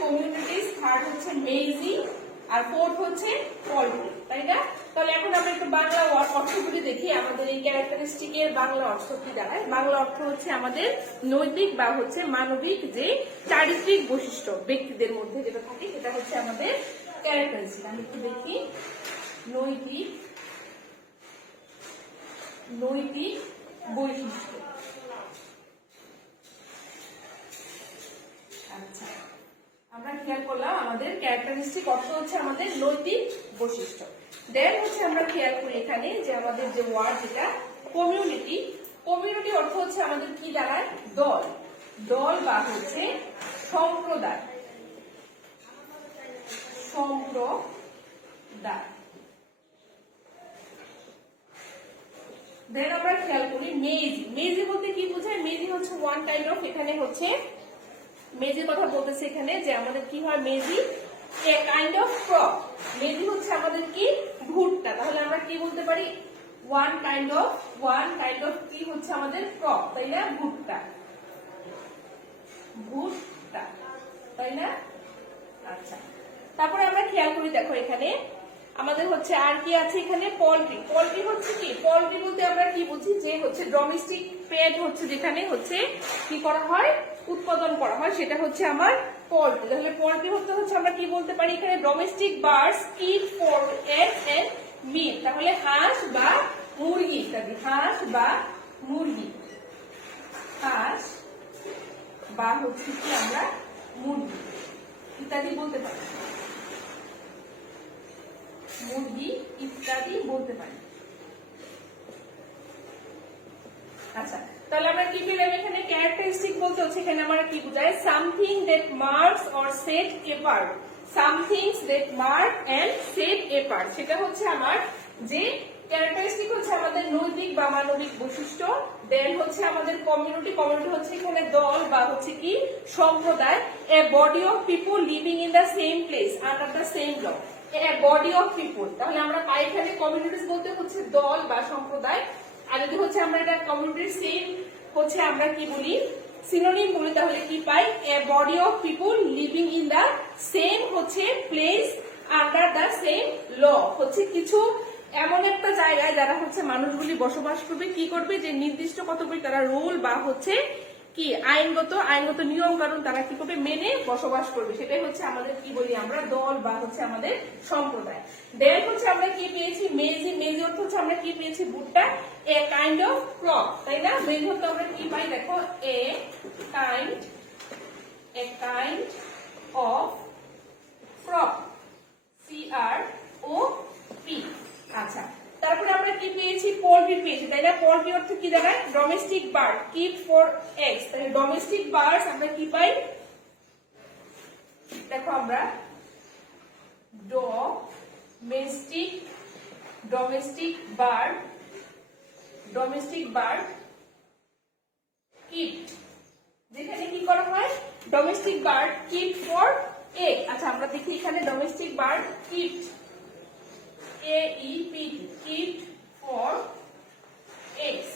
Communities, third হচ্ছে মেইজি, আর fourth হচ্ছে poultry, তাই না? তাহলে এখন আমরা একটু বাংলা অর্থগুলি দেখি। আমাদের এই ক্যারেক্টারিস্টিকের বাংলা অর্থ কি দাঁড়ায়? বাংলা অর্থ হচ্ছে আমাদের নৈতিক বা হচ্ছে মানবিক যে চারিত্রিক বৈশিষ্ট্য ব্যক্তিদের মধ্যে যেটা থাকে সেটা হচ্ছে আমাদের ক্যারেক্টারিস্টিক। আমি একটু দেখি, নৈতিক বৈশিষ্ট্য। আচ্ছা, আমরা খেয়াল করলাম আমাদের ক্যারেক্টারিস্টিক অর্থ হচ্ছে আমাদের নৈতিক বৈশিষ্ট্য। দেন হচ্ছে আমরা খেয়াল করি এখানে যে আমাদের যে ওয়ার্ড যেটা কমিউনিটি, কমিউনিটি অর্থ হচ্ছে আমাদের কি দাঁড়ায়? দল, দল বা হচ্ছে সম্প্রদায়, সম্প্রদায়। দেন আমরা খেয়াল করি মেজি, মেজি বলতে কি বোঝায়? মেজি হচ্ছে ওয়ান কাইন্ড অফ, এখানে হচ্ছে মেজির কথা বলতেছে এখানে যে আমাদের কি হয় মেজি এ কাইন্ড অফ ক্রপ। মেজি হচ্ছে আমাদের কি? ভুট্টা। তাহলে আমরা কি বলতে পারি? ওয়ান কাইন্ড অফ কি হচ্ছে আমাদের ক্রপ, তাই না? ভুট্টা, ভুট্টা, তাই না? আচ্ছা, তারপরে আমরা খেয়াল করি, দেখো এখানে আমাদের হচ্ছে আর কি আছে এখানে? পোল্ট্রি। পোল্ট্রি হচ্ছে কি? পোল্ট্রি বলতে আমরা কি বুঝি? যে হচ্ছে ডোমেস্টিক পেট হচ্ছে যেখানে হচ্ছে কি করা হয়? উৎপাদন করা হয়, সেটা হচ্ছে আমার পোল্ট্রি। তাহলে পোল্ট্রি হচ্ছে আমরা কি বলতে পারি এখানে? Domestic birds eat for eggs and meat. তাহলে হাঁস বা মুরগি ইত্যাদি, হাঁস বা মুরগি, হাঁস বা হচ্ছে কি আমরা মুরগি ইত্যাদি বলতে পারি, মুরগি ইত্যাদি বলতে পারি। আচ্ছা, তাহলে আমরা কি পেলাম এখানে? ক্যারেক্টারিস্টিক বলতে হচ্ছে এখানে আমরা কি বোঝায়? Something that marks or set apart, somethings that mark and set apart, সেটা হচ্ছে আমার যে ক্যারেক্টারিস্টিক হচ্ছে আমাদের নৈতিক বা মানবিক বৈশিষ্ট্য। দেন হচ্ছে আমাদের কমিউনিটি, কমিউনিটি হচ্ছে এখানে দল বা হচ্ছে কি সম্প্রদায়। A body of people living in the same place under the same law, a body of people. তাহলে আমরা পাই এখানে কমিউনিটিস বলতে হচ্ছে দল বা সম্প্রদায়। আর যদি হচ্ছে আমরা এটা কমিউনিটির সেম হচ্ছে আমরা কি বলি? সিনোনিম বলি, তাহলে কি পাই? A body of people living in the same হচ্ছে place under the same law, হচ্ছে কিছু এমন একটা জায়গায় যারা হচ্ছে মানুষগুলি বসবাস করবে, কি করবে? যে নির্দিষ্ট কতগুলি তারা রুল বা হচ্ছে কি আইনগত নিয়ম কানুন তারা কি করবে? মেনে বসবাস করবে, সেটাই হচ্ছে আমাদের কি বলি আমরা? দল বা হচ্ছে আমাদের সম্প্রদায়। দেন হচ্ছে আমরা কি পেয়েছি? মেজি, মেজি অর্থ হচ্ছে আমরা কি পেয়েছি? ভুট্টা। এ কাইন্ড অফ ক্রপ, তাই না? মেজি অর্থ আমরা কি পাই? দেখো, a kind of crop, CROP। আচ্ছা, তারপরে আমরা কি পেয়েছি? পোল্ট্রি পেয়েছি, তাই না? পোল্ট্রি অর্থ কি দাঁড়ায়? Domestic bird, keep for eggs. তাহলে ডোমেস্টিক বার্ডস আমরা কি পাই? দেখো আমরা ডোমেস্টিক বার্ড কিপ, যেখানে কি করা হয়? Domestic bird keep for egg. আচ্ছা, আমরা দেখি এখানে domestic bird keep, KEPT, keep for eggs,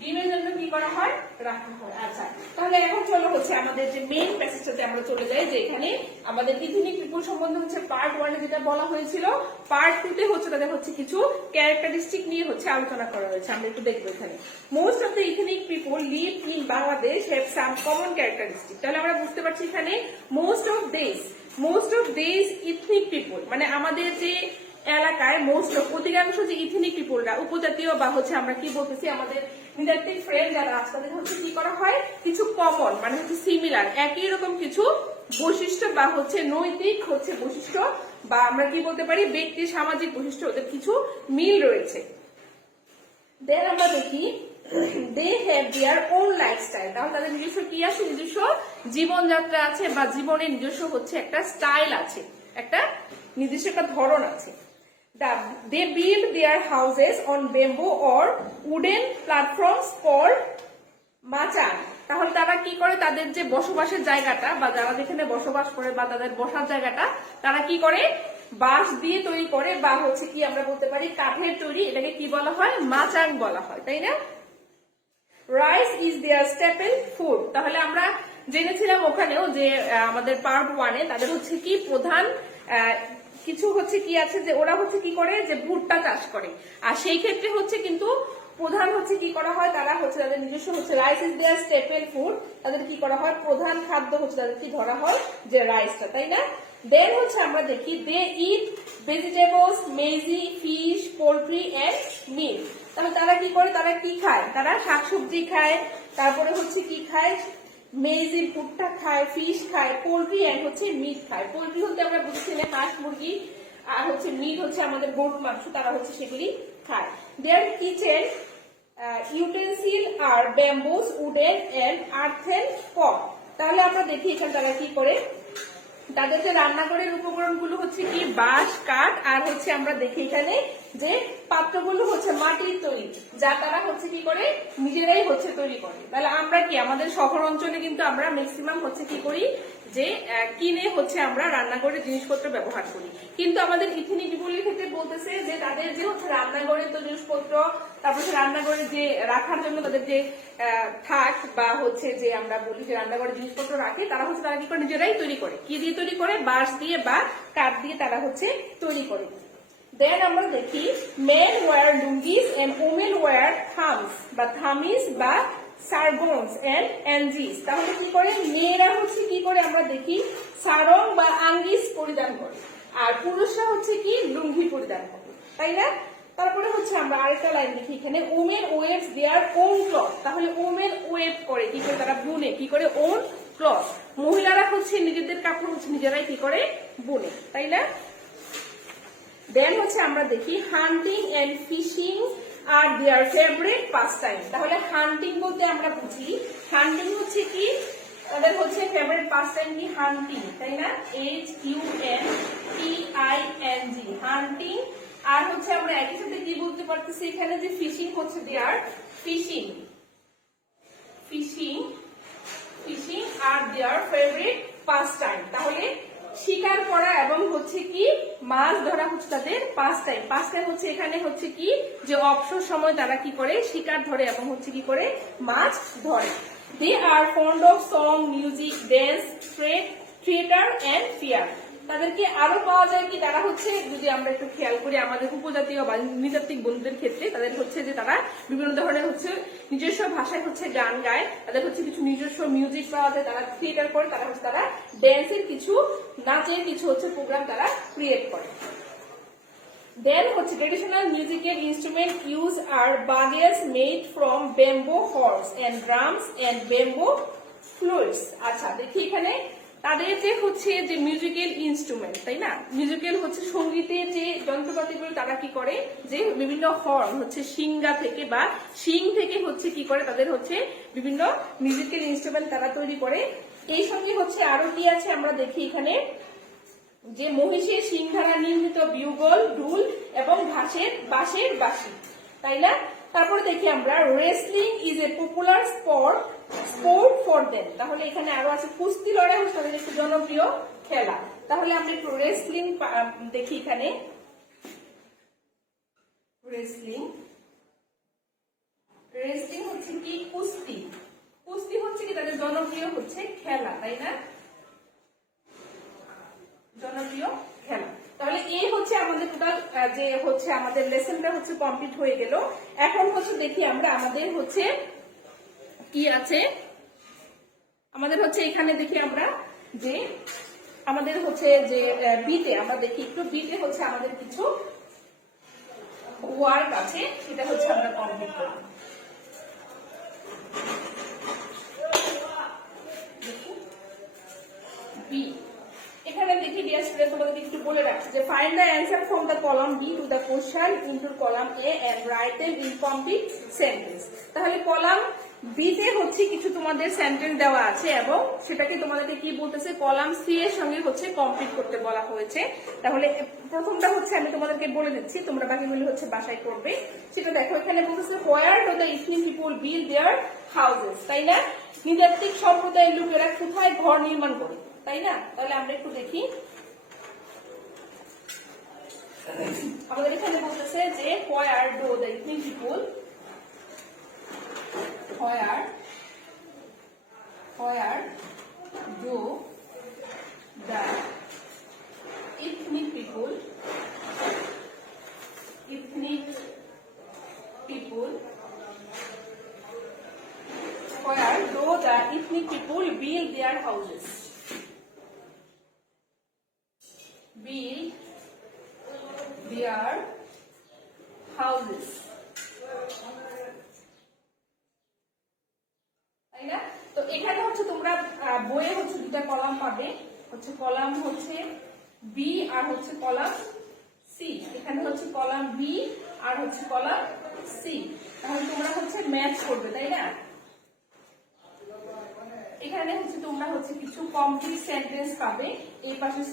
ডিমের জন্য কি করা হয়? রাখা হয়। আচ্ছা, তাহলে এখন চলো হচ্ছে আমাদের যে মেইন প্যাসেজটাতে আমরা চলে যাই, যে এখানে আমাদের ইথনিক পিপল সম্বন্ধে হচ্ছে পার্ট 1 এ যেটা বলা হয়েছিল, পার্ট 2 তে হচ্ছে তাদের হচ্ছে কিছু ক্যারেক্টারিস্টিক নিয়ে হচ্ছে আলোচনা করা হয়েছে। আমরা একটু দেখবো এখানে। Most of the ethnic people live in Bangladesh have some common characteristic. তাহলে আমরা বুঝতে পারছি এখানে most of this ethnic people মানে আমাদের যে এলাকায় অধিকাংশ যে ইথনিক পিপলরা উপজাতীয় বা হচ্ছে আমরা কি বলতেছি আমাদের নৃতাত্ত্বিক ফ্রেন্ড যারা আছে তাদের হচ্ছে কি করা হয়? কিছু কমন মানে হচ্ছে সিমিলার, একই রকম কিছু বৈশিষ্ট্য বা হচ্ছে নৈতিক হচ্ছে বৈশিষ্ট্য বা আমরা কি বলতে পারি ব্যক্তির সামাজিক বৈশিষ্ট্য, ওদের কিছু মিল রয়েছে। দেন আমরা দেখি they have their own lifestyle, তাহলে তাদের নিজস্ব কি আছে? নিজস্ব জীবনযাত্রা আছে বা জীবনের নিজস্ব হচ্ছে একটা স্টাইল আছে, একটা নির্দিষ্ট একটা ধরন আছে। They build their houses on bamboo or wooden platforms called machang। তাহলে তারা কি করে? তাদের যে বসবাসের জায়গাটা বা যারা যেখানে বসবাস করে বা তাদের বসার জায়গাটা তারা কি করে? বাঁশ দিয়ে তৈরি করে বা হচ্ছে কি আমরা বলতে পারি কাঠের তৈরি, এটাকে কি বলা হয়? মাচাং বলা হয়, তাই না? Rice is their staple food. তাহলে আমরা জেনেছিলাম ওখানেও যে আমাদের পার্ট 1-এ তাদের হচ্ছে কি প্রধান কিছু হচ্ছে কি আছে যে ওরা হচ্ছে কি করে যে ভুট্টা চাষ করে, আর সেই ক্ষেত্রে হচ্ছে কিন্তু প্রধান হচ্ছে কি করা হয়, তারা হচ্ছে তাদের নিজস্ব হচ্ছে rice is their staple food, তাদের কি করা হয় প্রধান খাদ্য হচ্ছে তাদের কি ধরা হয় যে রাইসটা, তাই না? দেন হচ্ছে আমরা দেখি দে ইট ভেজিটেবলস, মেজি, ফিশ, পোল্ট্রি এন্ড মিট। তাহলে তারা কি করে, তারা কি খায়, তারা শাকসবজি খায়, তারপরে হচ্ছে কি খায় মেজি ভুট্টা খায়, ফিশ খায়, পোল্ট্রি এন্ড হচ্ছে মিট খায়। পোল্ট্রি হচ্ছে আমরা বুঝেছি হাঁস মুরগি, আর হচ্ছে মিট হচ্ছে আমাদের গরুর মাংস, তারা হচ্ছে সেগুলি খায়। Their kitchen utensil are bamboos, wooden and earthen pot. তাহলে আমরা দেখি এখানে তারা কি করে, তাদের যে রান্নাঘরের উপকরণগুলো হচ্ছে কি বাঁশ, কাঠ, আর হচ্ছে আমরা দেখি এখানে যে পাত্রগুলো হচ্ছে মাটির তৈরি, যা তারা হচ্ছে কি করে নিজেরাই হচ্ছে তৈরি করে। তাহলে আমরা কি আমাদের শহর অঞ্চলে কিন্তু আমরা ম্যাক্সিমাম হচ্ছে কি করি যে কিনে হচ্ছে আমরা রান্নাঘরের জিনিসপত্র ব্যবহার করি, কিন্তু আমাদের ইথনিক পিপলের ক্ষেত্রে বলতেছে যে তাদের যে হচ্ছে রান্নাঘরের তো জিনিসপত্র, তারপর রান্নাঘরে যে রাখার জন্য তাদের যে থাক বা হচ্ছে যে আমরা বলি যে রান্নাঘরের জিনিসপত্র রাখে, তারা হচ্ছে তারা কি করে নিজেরাই তৈরি করে। কি দিয়ে তৈরি করে, বাঁশ দিয়ে বা কাঠ দিয়ে তারা হচ্ছে তৈরি করে। দেন আমরা দেখি men wear lungis and women wear thams বা থামিস বা সারগন্স এন্ড এনজিস। তাহলে কি করে, মেয়েরা হচ্ছে কি করে আমরা দেখি সারং বা আঙ্গিস পরিধান করে, আর পুরুষরা হচ্ছে কি লুঙ্গি পরিধান করে, তাই না? তারপরে হচ্ছে আমরা আরেকটা লাইন দেখি এখানে women waves their own cloth. তাহলে ওমেন ওয়েভ করে কি করে, তারা বুনে কি করে ওন ক্লথ। মহিলারা হচ্ছে নিজেদের কাপড় হচ্ছে নিজেরাই কি করে বুনে, তাই না? দেন হচ্ছে আমরা দেখি hunting and fishing are their favourite pastime. তাহলে হান্টিং বলতে আমরা বুঝি, হান্টিং হচ্ছে কি তাদের হচ্ছে ফেভারিট পাস টাইম কি হান্টিং, তাই না? HUNTING হান্টিং। আর হচ্ছে আমরা একই সাথে কি বলতে পারতেছি এখানে যে ফিশিং হচ্ছে their fishing, fishing fishing are their favourite pastime. তাহলে শিকার করা এবং হচ্ছে কি মাছ ধরা হচ্ছে তাদের পাস টাইম। পাস টাইম হচ্ছে এখানে হচ্ছে কি যে অবসর সময় তারা কি করে শিকার ধরে এবং হচ্ছে কি করে মাছ ধরে। They are fond of song, music, dance, theatre and fair. তাদেরকে আরো পাওয়া যায় কি, তারা হচ্ছে যদি আমরা একটু খেয়াল করি আমাদের উপজাতীয় বা নৃতাত্ত্বিক বন্ধুদের ক্ষেত্রে, তাদের হচ্ছে যে তারা বিভিন্ন ধরনের হচ্ছে নিজস্ব ভাষায় হচ্ছে গান গায়, তাদের হচ্ছে কিছু নিজস্ব মিউজিক পাওয়া যায়, তারা থিয়েটার করে, তারা হচ্ছে তারা ড্যান্সের কিছু নাচের কিছু হচ্ছে প্রোগ্রাম তারা ক্রিয়েট করে। দেন হচ্ছে traditional musical instrument use are bags made from bamboo horse and drums and bamboo fluids. আচ্ছা দেখি এখানে তাদের যে হচ্ছে যে মিউজিক্যাল ইনস্ট্রুমেন্ট, তাই না, মিউজিক্যাল হচ্ছে সঙ্গীতের যে যন্ত্রপাতিগুলো তারা কি করে যে বিভিন্ন হর্ন হচ্ছে সিঙ্গা থেকে বা শিং থেকে হচ্ছে কি করে তাদের হচ্ছে বিভিন্ন মিউজিক্যাল ইনস্ট্রুমেন্ট তারা তৈরি করে। এই সঙ্গে হচ্ছে আরো কি আছে আমরা দেখি এখানে যে মহিষের শিং দ্বারা নির্মিত বিউগল, ঢুল এবং বাঁশের বাঁশি, তাই না? তারপর দেখি আমরা wrestling is a popular sport for them. তাহলে এখানে আরো আছে কুস্তি লড়াই হচ্ছে তাদের একটু জনপ্রিয় খেলা। তাহলে আমরা একটু রেসলিং দেখি এখানে, রেসলিং রেসলিং হচ্ছে কি কুস্তি, কুস্তি হচ্ছে কি তাদের জনপ্রিয় হচ্ছে খেলা, তাই না, জনপ্রিয় খেলা। তাহলে এই হচ্ছে আমাদের টোটাল যে হচ্ছে আমাদের লেসনটা হচ্ছে কমপ্লিট হয়ে গেল। এখন হচ্ছে দেখি আমরা আমাদের হচ্ছে কি আছে, আমাদের হচ্ছে এখানে দেখি আমরা যে আমাদের হচ্ছে যে বিতে আমরা দেখি একটু বিতে হচ্ছে আমাদের কিছু ওয়ার্ক আছে, সেটা হচ্ছে আমরা কমপ্লিট করব। বি এখানে দেখি ডিয়ার স্টুডেন্ট তোমাদের একটু বলে রাখছি যে find the answer from the column B to the question into column A and write them in complete sentence. তাহলে কলাম বি তে হচ্ছে কিছু তোমাদের সেন্টেন্স দেওয়া আছে এবং সেটাকে তোমাদেরকে কি বলতেছে কলাম সি এর সঙ্গে হচ্ছে কমপ্লিট করতে বলা হয়েছে। তাহলে প্রথমটা হচ্ছে আমি তোমাদেরকে বলে দিচ্ছি, তোমরা বাকিগুলি হচ্ছে বাসায় করবে। সেটা দেখো এখানে বলতেছে where do the ethnic people build there houses, তাই না, নৃতাত্ত্বিক সম্প্রদায়ের লোকেরা কোথায় ঘর নির্মাণ করে, তাই না? তাহলে আমরা একটু দেখি, আমাদের এখানে বলতেছে যে where do the ethnic people where do the ethnic people where do the ethnic people build their houses? Build their houses. তাই না? তো এখানে হচ্ছে তোমরা বইয়ে হচ্ছে দুটো কলাম পাবে, হচ্ছে কলাম হচ্ছে বি আর হচ্ছে কলাম সি। এখানে হচ্ছে কলাম বি আর হচ্ছে কলাম সি। তাহলে তোমরা হচ্ছে ম্যাচ করবে, তাই না? এখানে হচ্ছে তোমরা হচ্ছে কিছু কমপ্লিট সেন্টেন্স পাবে, এই পাশে